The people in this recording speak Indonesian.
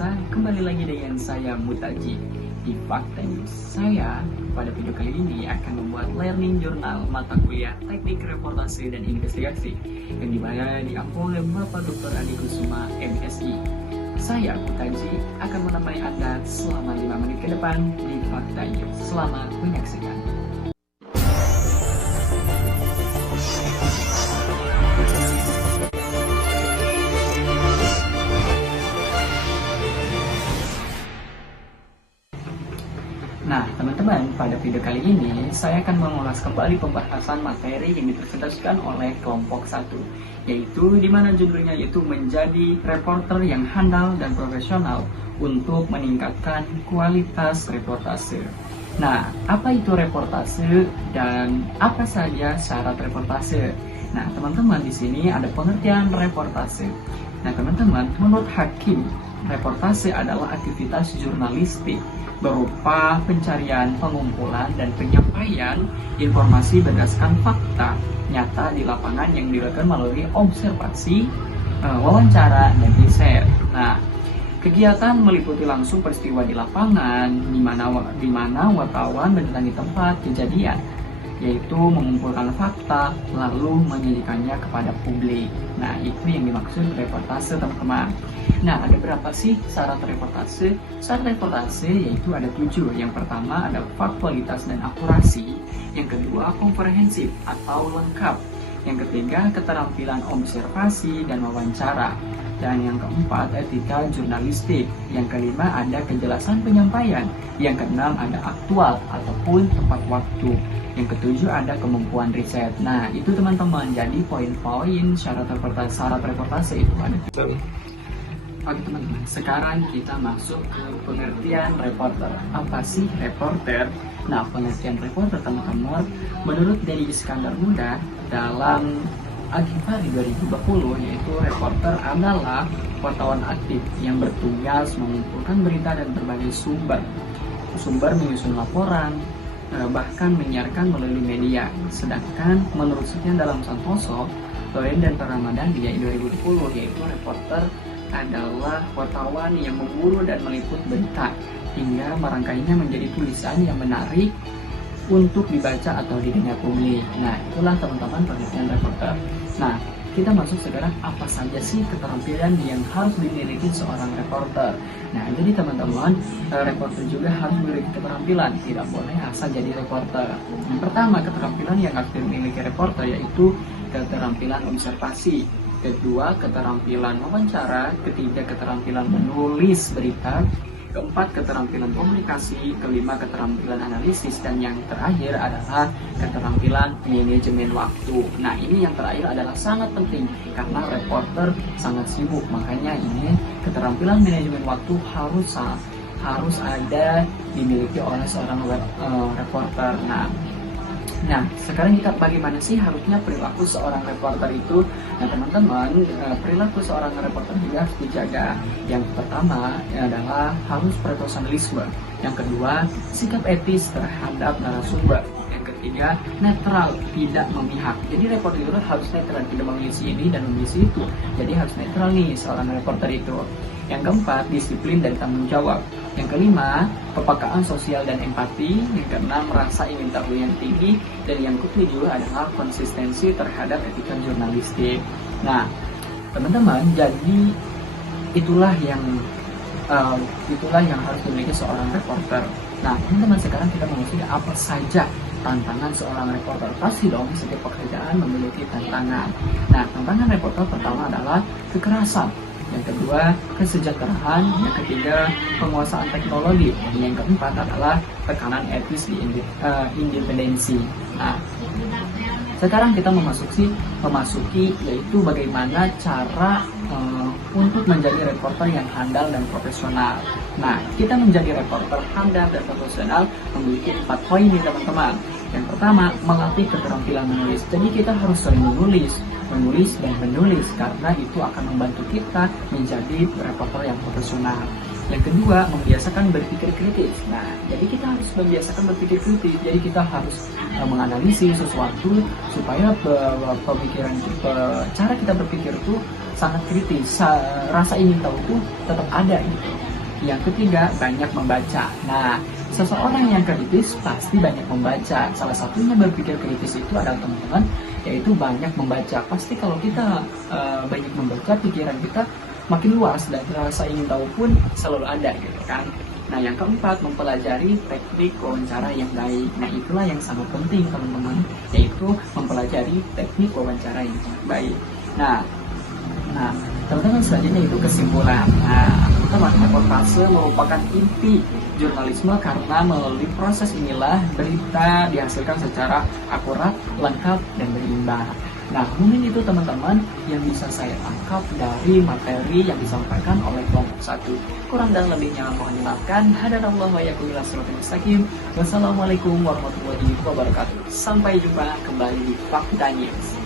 pemirsa, kembali lagi dengan saya Mutaji di Fakta News. Saya pada video kali ini akan membuat learning journal mata kuliah Teknik Reportase dan Investigasi yang dimana diampu oleh Bapak Dr. Adi Kusuma, MSI. Saya Mutaji akan menemani Anda selama 5 menit ke depan di Fakta News. Selamat menyaksikan. Nah, teman-teman, pada video kali ini saya akan mengulas kembali pembahasan materi yang dipresentasikan oleh kelompok 1, yaitu di mana judulnya yaitu menjadi reporter yang handal dan profesional untuk meningkatkan kualitas reportase. Nah, apa itu reportase dan apa saja syarat reportase? Nah, teman-teman, di sini ada pengertian reportase. Nah, teman-teman, menurut Hakim, reportase adalah aktivitas jurnalistik berupa pencarian, pengumpulan, dan penyampaian informasi berdasarkan fakta nyata di lapangan yang dilakukan melalui observasi, wawancara, dan riset. Nah, kegiatan meliputi langsung peristiwa di lapangan, di mana wartawan mendatangi tempat kejadian, yaitu mengumpulkan fakta lalu menyajikannya kepada publik. Nah, itu yang dimaksud reportase, teman-teman. Nah, ada berapa sih syarat reportase? Syarat reportase yaitu ada 7. Yang pertama ada faktualitas dan akurasi. Yang kedua komprehensif atau lengkap. Yang ketiga keterampilan observasi dan wawancara. Dan yang keempat etika jurnalistik. Yang kelima ada kejelasan penyampaian. Yang keenam ada aktual ataupun tepat waktu. Yang ketujuh ada kemampuan riset. Nah, itu teman-teman, jadi poin-poin syarat reportase itu ada. Oke teman-teman, sekarang kita masuk ke pengertian reporter. Apa sih reporter? Nah, pengertian reporter teman-teman, menurut Dedi Iskandar Muda dalam Agifari 2020, yaitu reporter adalah wartawan aktif yang bertugas mengumpulkan berita dan berbagai sumber menyusun laporan, bahkan menyiarkan melalui media. Sedangkan menurut Sufyan Dalam Santoso, Loren dan Ramadan di 2020, yaitu reporter adalah wartawan yang memburu dan meliput berita hingga merangkainya menjadi tulisan yang menarik untuk dibaca atau didengar publik. Nah, itulah teman-teman pengertian reporter. Nah, kita masuk sekarang apa saja sih keterampilan yang harus dimiliki seorang reporter. Nah, jadi teman-teman, reporter juga harus memiliki keterampilan, tidak boleh asal jadi reporter. Yang pertama, keterampilan yang harus dimiliki reporter yaitu keterampilan observasi. Kedua, keterampilan wawancara. Ketiga, keterampilan menulis berita. Keempat, keterampilan komunikasi. Kelima, keterampilan analisis. Dan yang terakhir adalah keterampilan manajemen waktu. Nah, ini yang terakhir adalah sangat penting karena reporter sangat sibuk. Makanya ini keterampilan manajemen waktu harus ada dimiliki oleh seorang reporter. Nah, sekarang kita bagaimana sih harusnya perilaku seorang reporter itu? Nah, teman-teman, perilaku seorang reporter juga harus dijaga. Yang pertama adalah harus profesionalisme. Yang kedua, sikap etis terhadap narasumber. Yang ketiga, netral, tidak memihak. Jadi reporter itu harus netral, tidak mengisi ini dan mengisi itu. Jadi harus netral nih seorang reporter itu. Yang keempat, disiplin dan tanggung jawab. Yang kelima, kepekaan sosial dan empati. Yang keenam, rasa ingin tahu yang tinggi. Dan yang ketujuh adalah konsistensi terhadap etika jurnalistik. Nah, teman-teman, jadi itulah yang harus dimiliki seorang reporter. Nah, teman-teman, sekarang kita mengusung apa saja tantangan seorang reporter. Pasti dong, setiap pekerjaan memiliki tantangan. Nah, tantangan reporter pertama adalah kekerasan. Yang kedua, kesejahteraan. Yang ketiga, penguasaan teknologi. Dan yang keempat adalah tekanan etis di independensi. Nah, sekarang kita memasuki yaitu bagaimana cara untuk menjadi reporter yang handal dan profesional. Nah, kita menjadi reporter handal dan profesional memiliki 4 poin nih teman-teman. Yang pertama, melatih keterampilan menulis. Jadi kita harus sering menulis dan menulis karena itu akan membantu kita menjadi reporter yang profesional. Yang kedua, membiasakan berpikir kritis. Nah, jadi kita harus membiasakan berpikir kritis. Jadi kita harus menganalisis sesuatu supaya cara kita berpikir itu sangat kritis. Rasa ingin tahu itu tetap ada gitu. Yang ketiga, banyak membaca. Nah, seseorang yang kritis pasti banyak membaca. Salah satunya berpikir kritis itu adalah teman-teman, yaitu banyak membaca. Pasti kalau kita banyak membaca, pikiran kita makin luas dan rasa ingin tahu pun selalu ada gitu kan. Nah, yang keempat, mempelajari teknik wawancara yang baik. Nah, itulah yang sangat penting teman-teman, yaitu mempelajari teknik wawancara yang sangat baik. Nah, teman-teman selanjutnya itu kesimpulan. Nah, teman, reportase merupakan inti jurnalisme karena melalui proses inilah berita dihasilkan secara akurat, lengkap, dan berimbang. Nah, mungkin itu teman-teman yang bisa saya tangkap dari materi yang disampaikan oleh kelompok 1. Kurang dan lebihnya mohon dimaafkan. Hadanallahu wa iyyakum ila siratal mustaqim. Wassalamualaikum warahmatullahi wabarakatuh. Sampai jumpa kembali di Fakta News.